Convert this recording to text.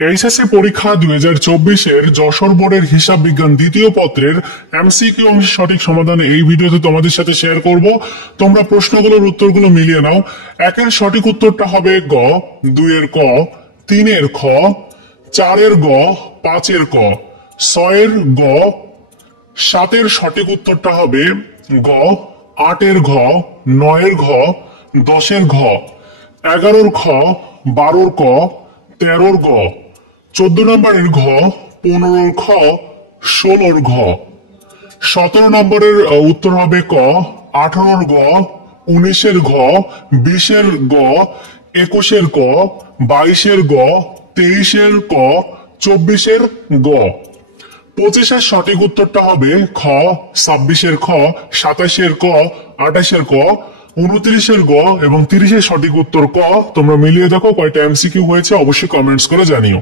HSC পরীক্ষা 2024-এর যশোর বোর্ডের হিসাব বিজ্ঞান দ্বিতীয় পত্রের এমসিকিউ অংশের সঠিক সমাধান এই ভিডিওতে তোমাদের সাথে শেয়ার করব। তোমরা প্রশ্নগুলোর উত্তরগুলো মিলিয়ে নাও। একের সঠিক উত্তরটা হবে গ, দুইয়ের ক, তিনের খ, চারের গ, পাঁচের ক, ছয়ের গ, সাতের সঠিক উত্তরটা হবে গ, আটের ঘ, নয়ের ঘ, দশের ঘ, 11-র খ, 12-র ক, 13-র গ, 14 নম্বরের ঘ, 15-র খ, 16-র ঘ, 17 নম্বরের উত্তর হবে ক, 18-র গ, 19-এর ঘ, 20-এর গ, 21-এর ক, 22-এর গ, 23-এর ক, 24-এর গ। 25-এর সঠিক উত্তরটা হবে খ, 26-এর খ, 27-এর ক, 28-এর ক, 29-এর গ এবং 30-এর সঠিক উত্তর ক। তোমরা মিলিয়ে দেখো কয়টা এমসিকিউ হয়েছে, অবশ্যই কমেন্টস করে জানিও।